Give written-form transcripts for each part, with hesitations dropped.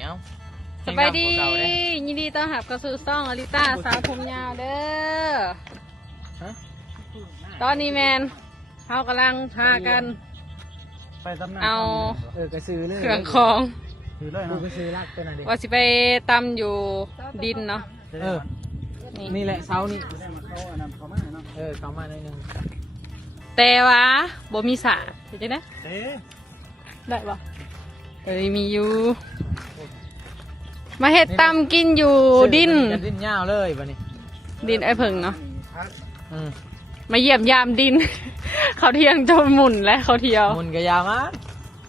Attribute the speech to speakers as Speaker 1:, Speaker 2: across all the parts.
Speaker 1: เอ้า
Speaker 2: สบายดียินดีต้อนรับเข้าสู่ซ่องอลิต้าสาวผมยาวเด้อตอนนี้แมนเขากำลังพากันเอา
Speaker 1: กระซื้อเลย
Speaker 2: เครื่องของ
Speaker 1: ซื้อเลยเนาะกระซื้อลากตัวไหนดิ
Speaker 2: ว่าสิไปตำอยู่ดินเนาะ
Speaker 1: นี่แหละเสานี่เขามาหน่อยนึง
Speaker 2: แต่ว่าบ่มีสาเห็นไหมได้ปะมีอยู่มาเฮ็ดตำกินอยู่ดิน
Speaker 1: ดินยาวเลยบัดนี้
Speaker 2: ดินไอ้เพิ่งเนาะมาเยี่ยมยามดิน เขาเที่ยงจนหมุนและเขาเที่ยว
Speaker 1: หมุนก็ยาวมาก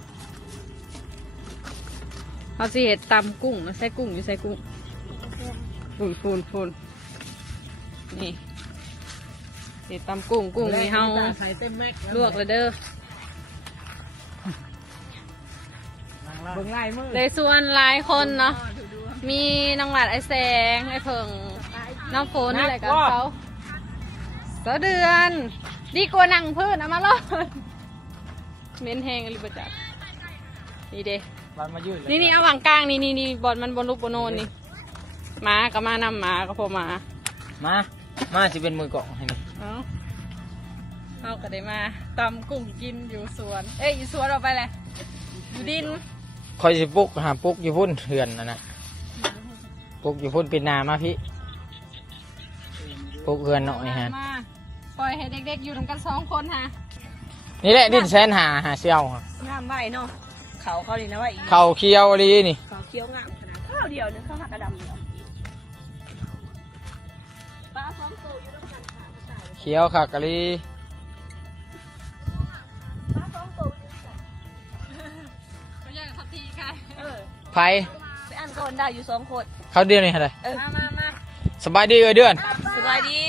Speaker 2: เขาสิเฮ็ดตำกุ้งใส่กุ้งอยู่ใส่กุ้งฟูนนี่เฮ็ดตำกุ้งนี่เฮาลวกเลยเด้อเลยส่วนหลายคนเนาะมีน้องหวาดไอแสงไอเพิ่งน้องฝนอะไรกับเขาเดือนดีกว่านั่งพื้นเอามาเลยเม้นแห้งหรือเปล่านี่เด้นี่เอาวางกลางนี่บอลมันบนลูกบนโนนนี่มาก็มานำมาก็พอ
Speaker 1: มาสิเป็นมือกล่องให้นี่
Speaker 2: เอาก็ได้มาตำกุ้งกินอยู่สวนอยู่สวนเราไปเลยอยู่ดิน
Speaker 1: คอยสิปุกหาปุกอยู่พุ่นเถื่อนนะปุกอยู่พุ่นเป็นนามาพี่ปุกเถื่อนหน่อยฮะ
Speaker 2: ปล่อยให้เด็กๆอยู่ทั้งกัน2 คนฮะ
Speaker 1: นี่แหละดินแสนหาเชี่ยวครับ
Speaker 3: งามใบเนาะเขาดีนะว่าอี
Speaker 1: เขาเคี้ยวดีนี่
Speaker 3: เขาเคี้ยวงามขนาดข้าวเดียวนึงข้าวผัดกระดำเดียวปลาพร้อมโตอยู่ต้องการขา
Speaker 1: เคี้ยวขากะลี
Speaker 3: ปลาพร้อมโตอยู่
Speaker 2: ก็ยังทับทีค่ะ
Speaker 1: ไผ่
Speaker 3: ไปอ่านก่อนได้อยู่2 คน
Speaker 1: เขาเดือนนี่อะไร
Speaker 2: มา
Speaker 1: สบายดีเดือน
Speaker 3: สบายดี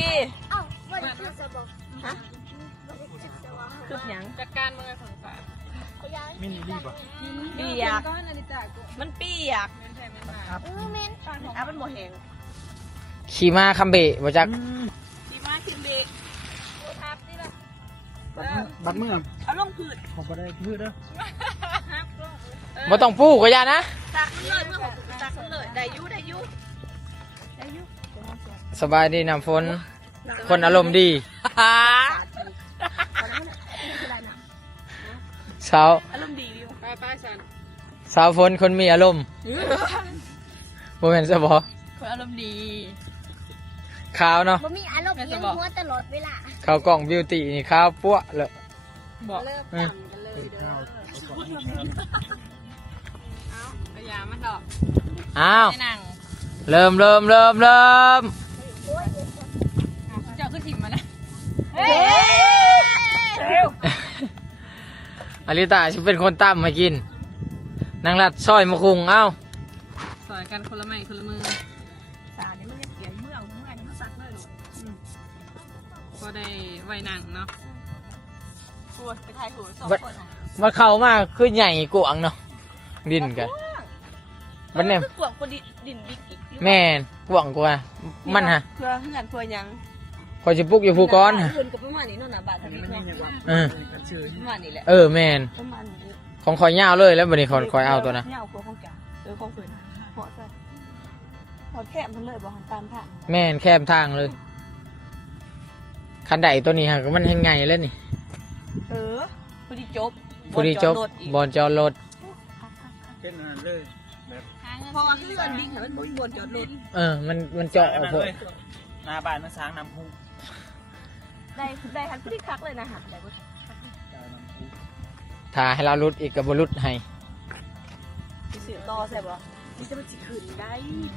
Speaker 3: คือหยัง
Speaker 2: จัดการมือของฝา
Speaker 1: มินรีบอ่ะ
Speaker 3: เปียกมันเปียกมันโมเหง
Speaker 1: ขี่มาคัมเบะบ่จัก
Speaker 3: ขี่มาคัมเบะทับนี่ละ
Speaker 1: บัดมือ
Speaker 3: เอาลงผืด
Speaker 1: ขอบ่ได้พืชเด้อบ่ต้องปูก็อย่านะ
Speaker 3: ตักเลยเมื่อตักเลยได้ยุ
Speaker 1: สบายดีน้ำฝนคนอารมณ์ดีสาว
Speaker 3: อารมณ์ดีดิว
Speaker 2: ไปสัน
Speaker 1: สาวฝนคนมีอารมณ์โมเมนต์จะบอก
Speaker 2: คนอารมณ์ดี
Speaker 1: ขาวเนาะ
Speaker 4: มีอารมณ์ยังหัวตลอดเวลา
Speaker 1: ขาวกล่องบิวตี้นี่ขาวปั้วเลย
Speaker 2: บอกเริ่มกันเลยเด้อเอาพยายามมันดอก
Speaker 1: อ้าวเริ่มเ
Speaker 2: จ้าขึ้นถิ่มมานะ
Speaker 1: อลิตาฉันเป็นคนตั้มมากินนางรัดซอยมะคุงเอ้า
Speaker 2: สอยกันคนละไม้คนละมือ
Speaker 3: สาเนี่ยมันเปลี่ยนเมืองมันซักเลย
Speaker 2: ก็ได้ไว้หนังเนาะ
Speaker 3: หัวไปถ่ายหัว2 คน
Speaker 1: มันเข้ามาคือใหญ่กวางเนาะดินกัน
Speaker 3: มันเนี่ยกวางกว่าดินบิ๊กอีก
Speaker 1: แม่กวางกว่ามันฮะ
Speaker 3: เพื่อเงินเพื่อยัง
Speaker 1: คอยจะปุกอยู่ภูก้อน
Speaker 3: ฮะกับประมาณนี้นั่นน่ะบาททั้งนี้ประมาณนี้แหละ
Speaker 1: แม่นของคอยยาวเลยแล้วบัดนี้คอยเอาตัวนะ
Speaker 3: ยาวกว่าของแกของฝืนหัวใส่หัวแคบมันเลยบอกตามทาง
Speaker 1: แม่นแคบทางเลยคันใดตัวนี้ฮะก็มันยังไงแล้วนี่
Speaker 3: พอดี
Speaker 1: จบบอลจอดรถ
Speaker 3: เป็นอะไรเลยพอเลื่อนดิ้งมันบนจอดรถ
Speaker 1: มันเจาะพวก
Speaker 3: นาบานมันสร้างน้ำพุได้ทักที่คักเลยนะฮะ
Speaker 1: ถ้าให้เราลุดอีกกับบลุดให้
Speaker 3: เสือต่อใช่ปะพี่จะมันจิขืนได้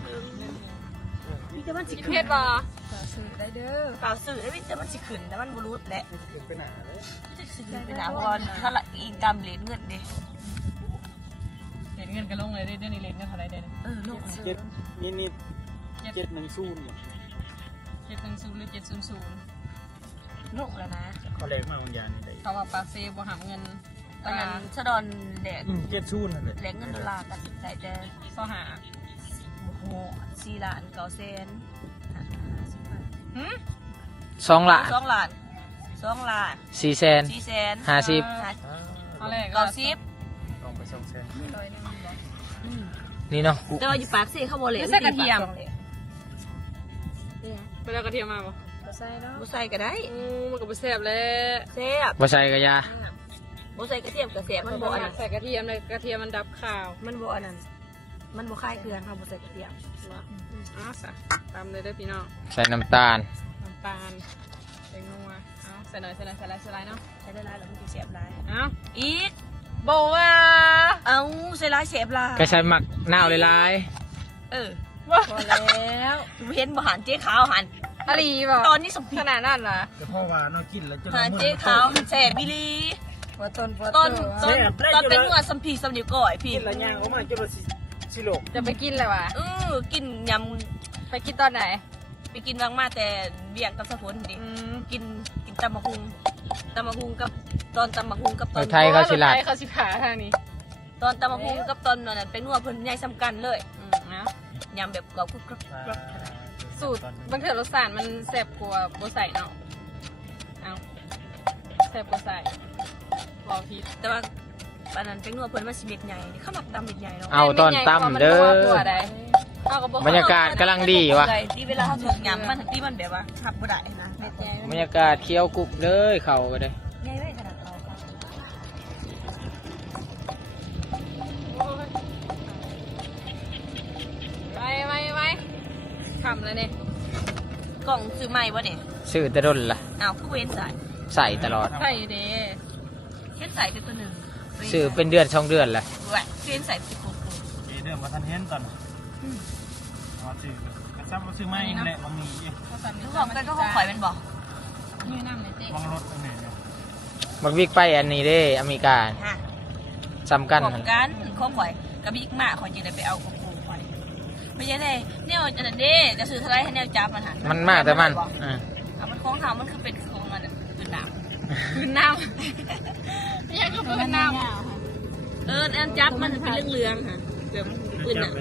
Speaker 3: พี่จะมันจิขืน
Speaker 2: เพชรบ่
Speaker 3: สื่อได้เด้อเปล่าสื่อได้พี่จะมันจิขืนแต่มันบลุดแหละเป็นหนาเลยเป็นหนาเพราะถ้าละอิงกำเหรียญเงินเด้
Speaker 2: เหรียญเงินก็ลงเลยเดี๋ยวนี้เหรียญเงินเท่าไรเด้
Speaker 3: ลง
Speaker 1: นี่710
Speaker 2: 710หรือ700
Speaker 3: ลงแล้วนะ
Speaker 1: เขาแรงมากบางอย่างนี่
Speaker 2: เขาว่าปากเซบ่หาเงิน
Speaker 3: ตอนนั้นชะดอนแหลก
Speaker 1: 700นั่นแหละ
Speaker 3: แหลกเงิน$กันได้แต่
Speaker 2: หา
Speaker 3: โอ้โห4 ล้าน9 แสน
Speaker 1: 2 ล้าน
Speaker 3: 2 ล้าน
Speaker 1: 4 แสน50
Speaker 2: เอาเลย
Speaker 3: 90
Speaker 1: ลองไป2 แสนนี่เนาะ
Speaker 3: แต่ว่าอยู่ปากเซ่เขาบ่เลย
Speaker 2: ไม่ใช่กระเทียมไปแล้วกระเทียมมาบ่ใส่เนาะ
Speaker 3: บ่ใส่ก็ได้
Speaker 2: มันก็บ่แซ่บแล้ว
Speaker 3: แซ่บ
Speaker 1: บ่ใส่กระยา
Speaker 3: บ่ใส่กระเทียมก็แซ่บมันบ่อันนั้น
Speaker 2: ใส่กระเทียมเลยกระเทียมมันดับข้าว
Speaker 3: มันบ่อันนั้นมันบ่คลายเกลือค่ะบ่ใส่กระเทียม
Speaker 2: อ๋อสะตามเลยเด้อพี่น้อง
Speaker 1: ใส่น้ำตาล
Speaker 2: น้ำตาลใส่นัวเอาใส่หน่อยใส่หน่อยใส่หลายใส่หลายเนาะ
Speaker 3: ใส่ได้หลายแล้วมันสิแซ่บหลาย
Speaker 2: เอา
Speaker 3: อีก
Speaker 2: บอกว่า
Speaker 3: เอ้าใส่หลายแซ่บหลาย
Speaker 1: ก็ใส่หมักนาวหลาย
Speaker 3: เออพอแล้วเห็นบ่หันเจ๊ขาวหัน
Speaker 2: อะไรบอก
Speaker 3: ตอนนี้สม
Speaker 2: ขนาดนั้นเหรอ
Speaker 5: แต่พ่อว่าน้องกินแล้วจะ
Speaker 3: หันเจ๊ขาวแซ่บบิลีตอนเป็นหัวสัมผีสัมนิ้วก้อยพี่
Speaker 5: กินแล้วย่างออกมาจะมาสิโลก
Speaker 2: จะไปกินเลยวะ
Speaker 3: กินย
Speaker 2: ไปกินตอนไหน
Speaker 3: ำไปกินบางมาแต่เบี่ยงกับสะพนดิกินตำมะฮุงกับตอนตำมะฮุงกับตอน
Speaker 1: ไทยเขาสิลาด
Speaker 2: เขาสิขาทางนี้
Speaker 3: ตอนตำมะฮุงกับตอนนั้นเป็นหัวเพิ่นใหญ่สำคัญเลย
Speaker 2: นะ
Speaker 3: ยำแบบกรอบกรุบกรอบ
Speaker 2: สูตรบางเถื่อรสชาติมันแซ่บกว่าโบใส่เนาะเอาแซ่บกว่าใส่บอกผิด
Speaker 3: แต่ว่าปานนั้นเป็นหัวเพิ่นว่าสิเม็ดใหญ่นี่เขามักตำเม็ดใหญ่เนาะ
Speaker 1: เอาตอนตั้มเด้อ บรรยากาศกำลังดีวะ
Speaker 3: ที่เวลาเขาถึงยำมันที่มันแบบว่าทับบ่ได้นะเม็ดใหญ่
Speaker 1: บรรยากาศเคี้ยวกรุบเลยเข่าก็ได้
Speaker 3: ใหญ่ไว้ขนาดเรา
Speaker 2: ไปทำแล้วเนี่ย
Speaker 3: กล่องซื้อใหม่บ่เนี่ย
Speaker 1: ซื้อแต่ดนละ
Speaker 3: อ้าวผู้เว้นใส่
Speaker 1: ใส่ตลอด
Speaker 2: ใส่เด้
Speaker 3: เว้นใส่เป็นตัวหนึ่ง
Speaker 1: ซื้อเป็นเดือน2 เดือนละ
Speaker 3: แหวะเว้นใส่เป็นโกโก้
Speaker 5: เดิมมาทันเห็นตอนมาซื้อกระซับมาซื้อไม้แหละบางนี้
Speaker 3: ทุกคนก็คงข่อยเป็นบ่
Speaker 2: ยืนน้ำเลยเจ๊
Speaker 5: วางรถตรงไหนเนี่ย
Speaker 1: บักวิกไปอันนี้เด้อเมริกา
Speaker 3: ฮะ
Speaker 1: ซ้ำกัน
Speaker 3: ขอ
Speaker 1: หั่
Speaker 3: ง
Speaker 1: น
Speaker 3: กันข้องข่อยกับบิ๊กมาข่อยจะได้ไปเอาโกโก้ข่อยไม่ใช่เลยเนี่ยอันนั้นเด้จะซื้อเท่าไรให้แนวจับมันหัน
Speaker 1: มันมากแต่มันอ่า
Speaker 3: เอามันคล้องเท้ามันคือเป็นของมันเป็นหนาม
Speaker 2: ยืนน้ำยังก็เป็นน้ำ
Speaker 3: อันจับมันเป็นเรื่องๆค่ะแบบปืนอ่ะ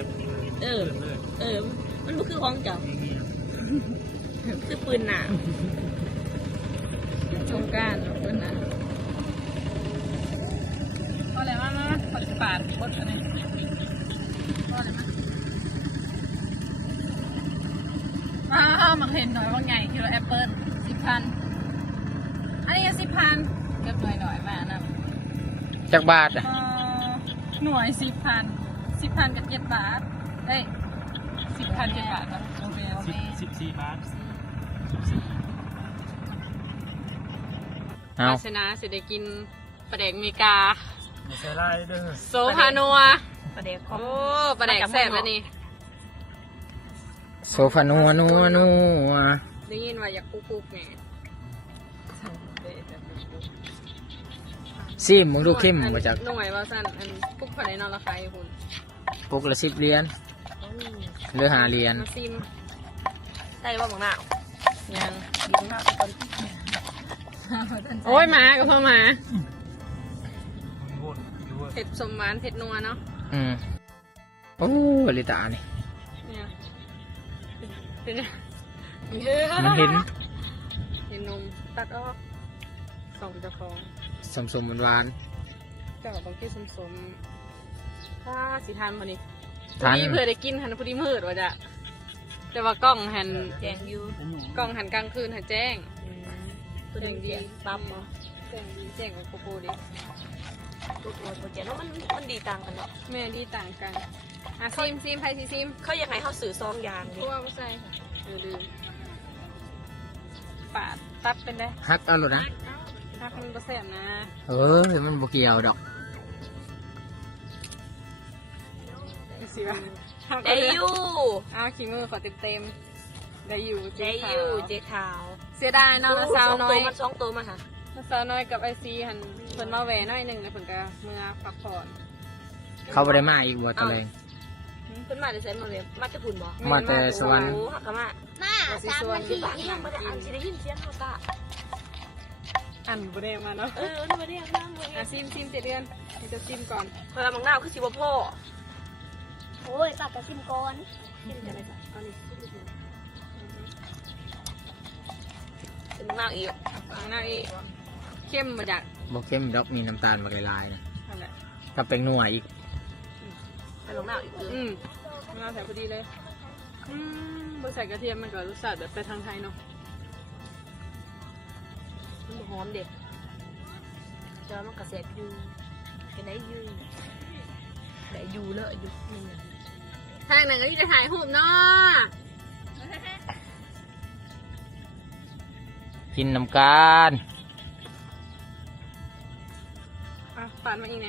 Speaker 3: มันบ่คือของเจ้าคือปืนหนาม
Speaker 2: สงการคนนะพอแล้วมาขอสิบบาทบดอะไรพอแล้วมามาเห็นหน่อยว่าไงกิโลแอปเปิ้ล10,000อันนี้ก็10,000เก็บหน่อยมานะ
Speaker 1: จักบาทอ่ะ
Speaker 2: หน่วย10,000กับ7 บาทเอ้ย10,000 7 บาทนะโอเค
Speaker 5: 14 บาท
Speaker 1: เอา
Speaker 2: ชนะสิได้กินปลาแดกเมกา
Speaker 5: มีใส่ลายเด้อ
Speaker 2: โซพานัว
Speaker 3: ประเดี๋ยวขอ
Speaker 2: โอ้ปลาแดกแซ่บแล้วนี่
Speaker 1: โซฟานัวนัว
Speaker 2: ได้ยินว่าอยากคุกๆไง
Speaker 1: ซิมมึงดูเข้มมาจาก
Speaker 2: หน่วยว่าสั้นอันคุกผ่านในนอนราคาอยู่คุณ
Speaker 1: ปกละ10 เหรียญเหลือ5 เหรียญ
Speaker 2: มาซิม
Speaker 3: ได้ว่าหมังหนาว
Speaker 2: ยัง
Speaker 3: ดีมากคน
Speaker 2: โอ้ยหมากับพ่อหมา
Speaker 5: มันวนอยู่
Speaker 2: เผ็ดสมหวานเผ็ดนัวเนาะ
Speaker 1: โอ้ลิตานี่
Speaker 2: เนี่ยเป็น
Speaker 1: มันเห็น
Speaker 2: เห็นนมตัดออกส่งเจ้าของ
Speaker 1: สมหวาน
Speaker 2: เจ้าต้องกินสมๆถ้าสิทานพอดี
Speaker 1: ทาน
Speaker 2: พอดีเพื่อได้กินหันพอดีมืดว่าจะแต่ว่ากล้องหัน
Speaker 3: แจงยู
Speaker 2: กล้องหันกลางคืนหันแจ้ง
Speaker 3: ตัวหนึ่งเดียปั๊มเนาะ
Speaker 2: แจ้งดีแจ้งกับโกโปดิ
Speaker 3: ตัวแจงแล้วมันดีต่างกันเนาะ
Speaker 2: แม่ดีต่างกันซิมไพซีซิม
Speaker 3: เขาอยากให้เขาสื่อซองยาง
Speaker 2: เพ
Speaker 3: ดิ
Speaker 2: ราะว่าไม่ใช่ค่ะลืมปาดตัดเป็นได้
Speaker 1: ฮักเอาหลุดนะ
Speaker 2: ถ้ามันประแสบนะ
Speaker 1: มันบ่เกี่ยวดอก
Speaker 2: สิวะ
Speaker 3: ได้ยู
Speaker 2: อ้าวขี้มือขอเต็มได้อยู่
Speaker 3: ได้
Speaker 2: ขาว
Speaker 3: ยูเจ๊ขาว
Speaker 2: เสียดายเนาะสาวน้อย
Speaker 3: มันสองตัวมาค่ะ
Speaker 2: สาวน้อยกับไอซีหันเพิ่นมาแหวน้อยหนึ่งแล้วเพิ่นก็เมื่อพักผ่อน
Speaker 1: เขาบ่ได้มาอีกบ่ตะเลย
Speaker 3: เพิ่นมาได้ใส่มาเว็บมาจะพุ่นบ่
Speaker 1: มาแต่สวรรค์
Speaker 3: โอ้หักกะมา
Speaker 4: มา3 นาที
Speaker 3: บ้านยังไม่ได้อ่านสิได้ยินเสียงเขาตา
Speaker 2: อันบ่ได้มาเนาะ
Speaker 3: นี่มาได้ยังนั่งเลย
Speaker 2: ซิม7 เดือนให้จะซิมก่อน
Speaker 3: พอเรามังนาวคือสิบ่พ่อ
Speaker 4: โอ้ยปากกระซิมก่อน
Speaker 3: กินจะได้จ้ะเอานี่เป็นมังนาวอีก
Speaker 2: อันนั้นอีกเข้มมาจาก
Speaker 1: บ่เข้มดอกมีน้ำตาลมาหลายๆนะ
Speaker 2: นั่นแหละ
Speaker 1: ถ้าเป็นนัวอีก
Speaker 3: กลงหน้าอีกคือ
Speaker 2: มะนาวใส่พอดีเลยบใส่กระเทียมมันก็รสชาติแบบไปทางไทยเนาะ
Speaker 3: มันหอมเด็กเจอมันกระเสบอยู่กันได้อยู่ได้อยู่เลยอยู่นี่
Speaker 2: ทางไหนก็ที่จะถ่ายรูปเนาะ
Speaker 1: กินน้ำกัน
Speaker 2: ปาดมาอีกไง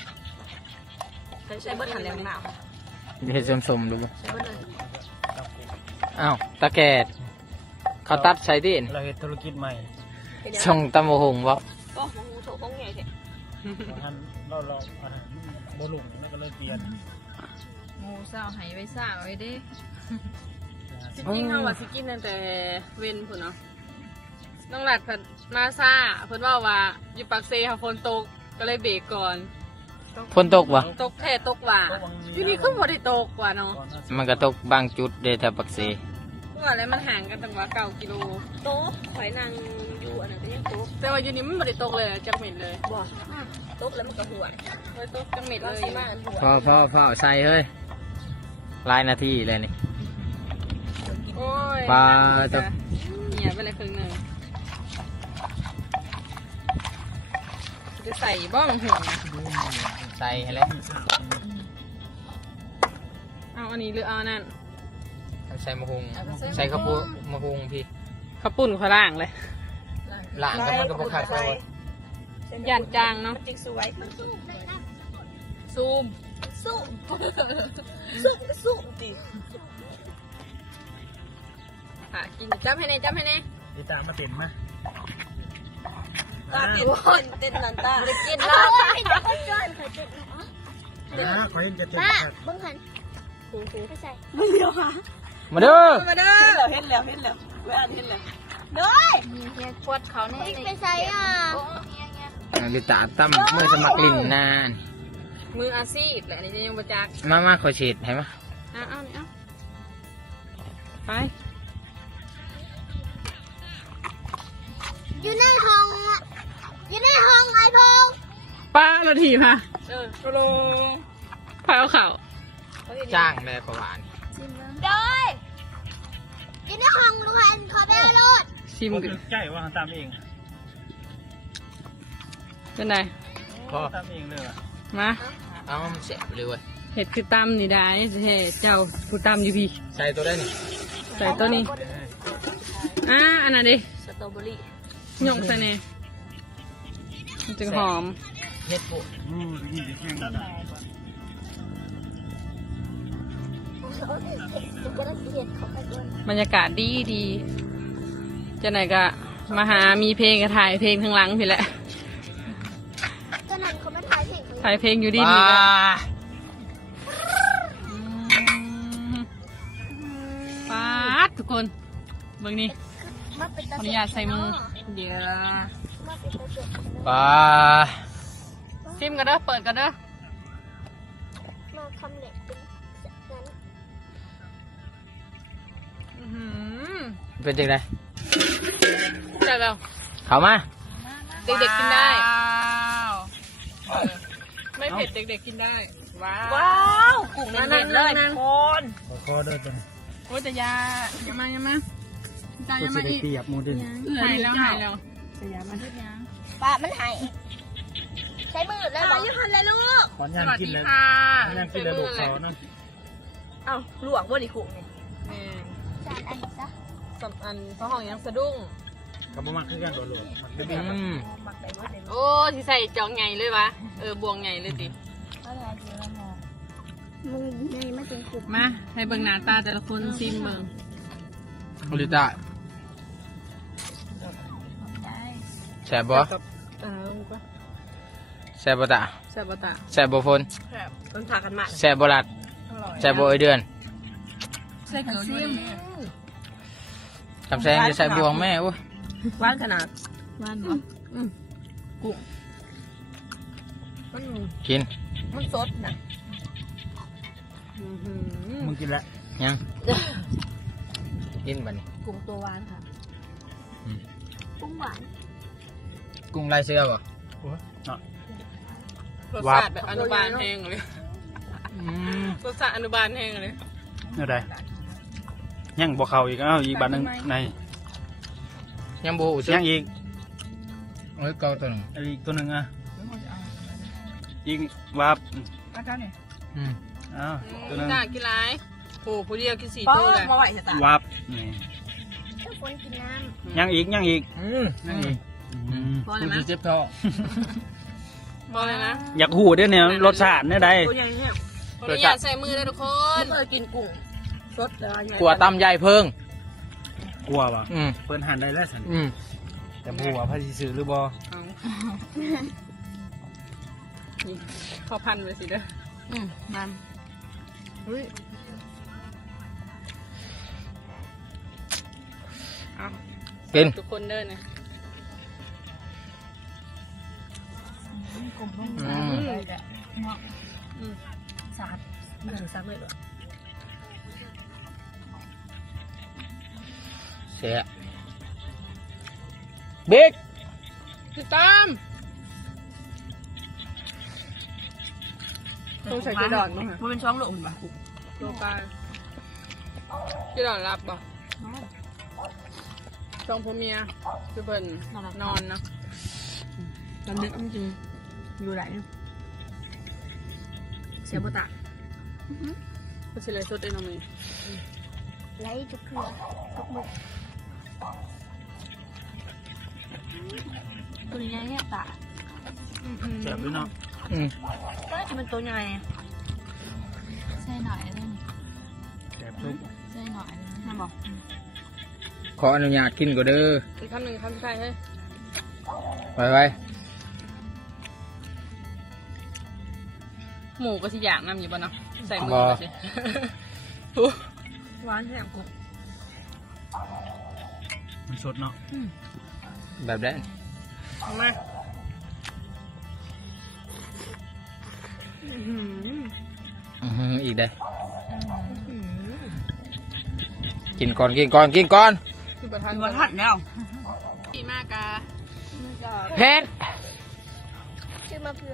Speaker 3: ใช้เบิร์ดหันแรงหนาว
Speaker 1: เห็ดสมๆดู
Speaker 3: ใช้เบิร์ดเลย
Speaker 1: อ้าวตะแกดเขาตัดใส่ดิน
Speaker 5: เราเห็นธุรกิจใหม่
Speaker 1: ส่งตำมะฮงบ่
Speaker 3: ก็มองโถห้องใหญ่เถอะ
Speaker 5: ท่านเราอาหารบ่หลุมแล้วก็เลยเปลี่ยน
Speaker 2: หมูสาวหายไว้สาวไว้ดิจริงๆเขาว่าสิกินตั้งแต่เว้นพุ่นเนาะน้องหลัดเพิ่นมาซ่าเพิ่นว่าอยู่ปากเซค่ะฝนตกก็เลยเบรกก่อน
Speaker 1: ฝนตกบ่
Speaker 2: ตกแท้ตกหว่าอยู่นี่คือบ่ได้ตกว่ะเนาะ
Speaker 1: มันก็ตกบางจุดเดแถวปักเส
Speaker 2: ว่าแล้วมันห่างกันตั้งว่า9 กิโล
Speaker 3: โต๊ะข่อยนางอยู่อันนั้นก็ยังโต๊ะ
Speaker 2: แต่ว่าอยู่นี่มันบ่ได้ตกเลยจักเม็ดเลย
Speaker 3: บ่โต๊ะแล้วมันก็หัว
Speaker 2: เคยตกจักเม็ด
Speaker 3: เรา
Speaker 2: เลย
Speaker 3: ใช้มาอันหัว
Speaker 1: พ่อใส่เฮ้ยหลายนาทีเลยนี่
Speaker 2: โอ้ย
Speaker 1: ปลาตก
Speaker 2: เนี่ยไปเลยครึ่งหนึงจะใส่บ้องหัว
Speaker 1: ใส่ให้แล้ว
Speaker 2: เอาอันนี้หรือเอาอันนั่น
Speaker 1: ใส่มะฮงใส่ข้าวปุ้มะฮงพี่
Speaker 2: ข้าวปุ้นข้าวล่างเลย
Speaker 1: หลานก็มันก็บ่ขาดเลย
Speaker 2: ย่านจางเนาะ
Speaker 3: จิกสวย
Speaker 2: ซูม
Speaker 3: สู้สู้สู้ดิ
Speaker 2: กินจับให้แน่จับให้แน่
Speaker 5: ดีตามมาเต็มมา
Speaker 3: ตาเต้นเต้นนันตาได้กิน
Speaker 4: แล้
Speaker 3: แล้ว ว
Speaker 4: ให้จับก็จอนเคยเจ็บเนาะ
Speaker 5: ขอเห็นจะเต็ม
Speaker 4: ป้า
Speaker 5: ครับ
Speaker 4: เบิ้งหันไม่ใส่
Speaker 1: มาเด้อ
Speaker 2: มาเด้อ
Speaker 3: เห็นแล้วเห็นแล้วเห็นแล้วเวลาเห็นแล้วเด้อ
Speaker 2: เฮียปวดเขาแน่
Speaker 4: ไปใส่อ่ะ
Speaker 1: ลิตาตั้มมือสมัครลิ้นนาน
Speaker 2: มืออาชีพแหละนี่ยังประจักษ์
Speaker 1: มาขอฉีดให้มา
Speaker 2: เอานี่เอาไป
Speaker 4: อยู่ในห้องอ่ะอยู่ในห้องไอ้พง
Speaker 2: ป้าเราถีบค่ะกระโลพายเอาเข่า
Speaker 1: จ้างเลยประวาน
Speaker 4: โดยอยู่ในห้องลูกแอนขอแม่รถ
Speaker 2: ชิม
Speaker 5: ผม
Speaker 2: กัน
Speaker 5: ใจว่าตามเอง
Speaker 2: เป็นไง
Speaker 1: พ่อ
Speaker 5: ตามเองเลยว่ะ
Speaker 2: มา
Speaker 1: เอามันเสียเลยเว้ย
Speaker 2: เห็ดคือตำนี่ได้เฮ้เจ้าผู้ตำอยู่พี่
Speaker 1: ใส่ตัวได้นี่
Speaker 2: ใส่ตัวนี้อันนั้นดิ
Speaker 3: สตรอเบอรี่
Speaker 2: หยงใส่เน่มันจึงหอม
Speaker 1: เฮ็ดปุ๊
Speaker 5: นี่จะแข่งกัน
Speaker 4: จะได้เห็นเขาไปด้วย
Speaker 2: บรรยากาศดีดีจะไหนก็มาหามีเพลงก็ถ่ายเพลงข้างหลังพี่แหละ
Speaker 4: ก็นั่นเขาไม่ถ่ายเพลง
Speaker 2: ถ่ายเพลงอยู่ดิน
Speaker 1: ว้า
Speaker 2: นี่ก็ป๊าดทุกคนเบิ่งนี่
Speaker 4: มาเป็น
Speaker 2: ขออนุญาตใส่มือเดี๋ยว
Speaker 4: มาเป็นตะเกียบ
Speaker 1: ว้า
Speaker 2: ซิมกันเด้อเปิดกันเด้อ
Speaker 4: มาคำเหล็กเป็นนั้น
Speaker 1: เป็นจังได
Speaker 2: ใช่แล้ว
Speaker 1: เข้ามา
Speaker 2: เด็กๆกินได้ไม่เผ็ดเด็กๆกินได้ว้าว
Speaker 3: ว้าวกลุ่มเน้นๆเลยคน
Speaker 5: ขอเดินตัวนี้
Speaker 2: โอ้ยแต่ยาอย่ามาอย่ามาจ้าอย่า
Speaker 5: ก็
Speaker 2: มา
Speaker 5: จะได้
Speaker 2: อีก
Speaker 5: เปรียบมูดิน
Speaker 2: หายแล้วหายแล้ว
Speaker 4: ป้ามันหายใช้มือเลยเหรอ
Speaker 3: ยังทันเลยลูก
Speaker 5: ตอน
Speaker 2: ส
Speaker 5: ย่าง
Speaker 2: วัส
Speaker 5: กิน
Speaker 2: ดี
Speaker 5: เลย
Speaker 2: ค่ะ
Speaker 5: ตอนย่างกินเลยลูกเขานั่น
Speaker 3: เอ้าหลวงว่าดิขุ่มนี่
Speaker 4: จานอันซะ
Speaker 2: สำอันเพราะห้องยังสะดุ้ง
Speaker 5: กับมาคือกันโดดลูกมันเป็นแบบ
Speaker 3: มักได้ว่าได้
Speaker 2: โอ้ที่ใส่จองไงเลยวะบวงไงเลยติ
Speaker 4: มึงในมาจริงขุบ
Speaker 2: มาให้เบิ่งหน้าตาแต่ละคนซิมเบิ่ง
Speaker 1: ลิตาแซ่บบ่แซ่บบ่ตา
Speaker 2: แซ่บปะตะ
Speaker 1: แซ่บบ่ฝน
Speaker 3: มันพากันมา
Speaker 1: แซ่บบ่ลัดแซ่บบ่เอยเดือน
Speaker 2: ใส่เกลือซิม
Speaker 1: คำแซงจะใส่บวงแม่โอ้ย
Speaker 3: หวานขนาด
Speaker 2: หวานเนาะ
Speaker 3: มัน
Speaker 1: กิน
Speaker 3: มันสดนะ
Speaker 5: มึงกินแล้ว
Speaker 1: ยังกินบัดนี้
Speaker 3: กลุ่มตัวหวานค่ะ
Speaker 4: ปุ้งหวาน
Speaker 1: กุ้งลายเสือบ่
Speaker 5: โอ้ยเนาะ
Speaker 2: รสชาติแบบอนุบาลแห้งเลยรสชาติอนุบาลแห้งเลย
Speaker 5: เอาได้ยังบ่เข้าอีกเอ้าอีกบาทหนึงใน
Speaker 1: ยังบูซึ
Speaker 5: ยังอีก
Speaker 1: เอ้ยเกาตัวหนึง
Speaker 5: อีกตัวหนึงอ่ะอีกวาบ
Speaker 3: มาเจ้าเนี่ย
Speaker 1: อืม
Speaker 5: อ้าวตัวหนึง
Speaker 2: จ้ากินไรโอ้ผู้เดียวกิน4
Speaker 3: ป้อ
Speaker 2: ตู้เลย
Speaker 3: มาไหวจะตายว
Speaker 5: าบนี่
Speaker 4: ทุกคนกินน้
Speaker 5: ยังอีกยังอีก
Speaker 1: อืม
Speaker 5: ยังอีก
Speaker 2: พอเลยไหม
Speaker 1: กูจะเจ็บท้อง
Speaker 2: บอกเลยนะ
Speaker 5: อยากหูเด้อเนี่ยรสชาติเนี่ยใด
Speaker 3: ตัวใหญ่เนี่ย
Speaker 2: ขออนุญาตใส่มือเลยทุกคน
Speaker 3: ไม่เคยกินกุ้งสดเลย
Speaker 1: กลัวตำใหญ่เพิ่ง
Speaker 5: กลัวป่ะ
Speaker 1: อืม
Speaker 5: เปิ้นหันได้แล้วสัน
Speaker 1: อืม
Speaker 5: แต่บัวพระสิซื้อหรือบ่
Speaker 2: เอานี่ขอพันไปสิเด้อ
Speaker 3: มันเฮ้ย
Speaker 2: เอา
Speaker 1: กิน
Speaker 2: ทุกคนเด้อเนี่ย
Speaker 3: กุ้งต้ม
Speaker 1: อืม
Speaker 3: เลยแหละเนาะสาดไม่ถึงสาดเลยหรอ
Speaker 1: เสียบิ๊ก
Speaker 2: ติดตามต้องใส่กระดอนมั้งคะ
Speaker 3: มันเป็นช่องโลกป่ะ
Speaker 2: โลกากระดอนรับบ่ช่องพ่อเมียคือเพิ่นนอนนะ
Speaker 3: ตอนนึกจริงอยู่ไหนเสียบตา
Speaker 2: ก็สิเลยสุดได้น้องมี
Speaker 4: ำไล่ทุกเครื่องทุกบุก
Speaker 3: ตัวใหญ่เนี่ยตา
Speaker 5: เจ็บด้วยเนาะ
Speaker 1: อืม
Speaker 3: ก็จะเป็นตัวใหญ่
Speaker 4: ใส่หน่อยเลย
Speaker 5: เจ็บทุก
Speaker 4: ใส่หน่อยเลย
Speaker 3: น่าบอก
Speaker 1: ขออนุญาตกินก่อนเด้อ
Speaker 2: อีกคำหนึ่งคำสุดท้ายเฮ้ย
Speaker 1: ไป
Speaker 2: หมูก็สิอยากนำอยู่บ่เนาะใส่มือ
Speaker 1: บ่
Speaker 2: ก็สิ
Speaker 3: หวานแซ่บกุ้ง
Speaker 5: มันสดเนาะ
Speaker 1: แบบนั้น
Speaker 2: เอามา
Speaker 1: อื้อหืออีกได้กินก่อนกินก่อนกินก่อน
Speaker 2: คือประทาน
Speaker 3: หวานหัดแล้ว
Speaker 2: ดีมากกะ
Speaker 1: เผ็ด
Speaker 4: ชื่อมะเขือ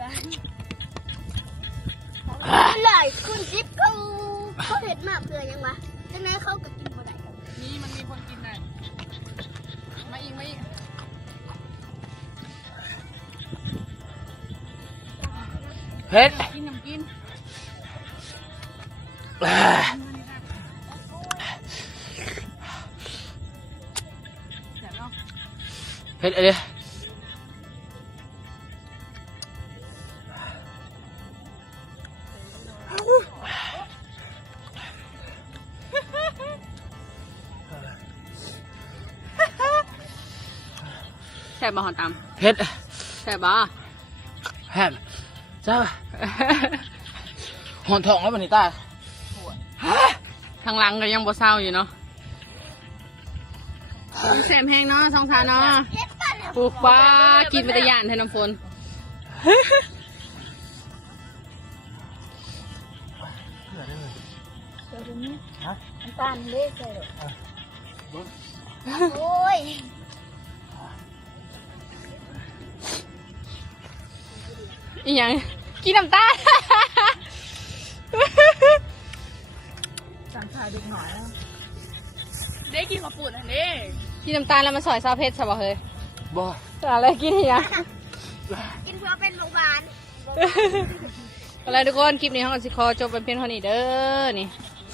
Speaker 4: อร่อยคุณจิ๊บเขาเผ็ดมากเกลือยังวะดังนั้นเขาก็กินบ่ได้
Speaker 2: นี่มันมีคนกินได้มาอีกมาอีก
Speaker 1: เผ็ด
Speaker 2: กินน้ำกินเดี๋ยวเนาะ
Speaker 1: เผ็ดอะไร
Speaker 2: แซ่บบ่หอนต
Speaker 1: เผ็ด
Speaker 2: ำแซ่บบ่
Speaker 1: แฮมจ้าหอนทองแล้วบันนี้ตา
Speaker 2: ทางหลังก็ยังบ่เศร้าอยู่เนาะแซ่บแห้งเนาะสองสารเนาะปลูกฟ้ากินไปแตะยานเทน้ำฝน
Speaker 4: น้ำตาลเละใส่โอ้ย
Speaker 2: อีหยังกินน้ำตาล
Speaker 3: สั่งชายดึกหน่อยแล้ว
Speaker 2: เด้กินข้าวปุ้นอันนี้กินน้ำตาลแล้วมาซอยซาเพชรใช่ป่ะเฮ้ย
Speaker 1: บ่
Speaker 2: อะไรกินอีหยัง
Speaker 4: กินเพื่อเป็นโรงพยาบาล
Speaker 2: อะไรทุกคนคลิปนี้ห้องสิคอจบเป็นเพียงเท่านี้เด้อนี่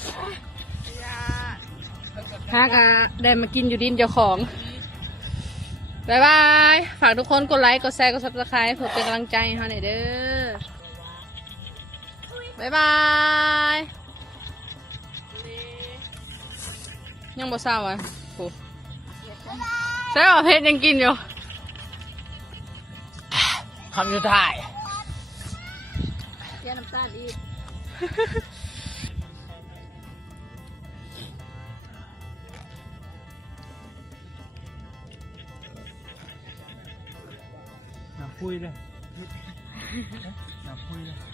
Speaker 2: ฮากะได้มากินอยู่ดินเจ้าของบ๊ายบายฝากทุกคนกดไลค์กดแชร์กดซับสไครต์เพื่อเป็นกำลังใจให้เราหน่อยเด้อบ๊ายบายยังบ่เศร้าอ่ะโอ้แซ่บเพชรยังกินอยู่
Speaker 1: คำสุดท้าย
Speaker 4: เสียน้ำตาลอีก
Speaker 5: น้ำพุยเลยน้ำพุยเลย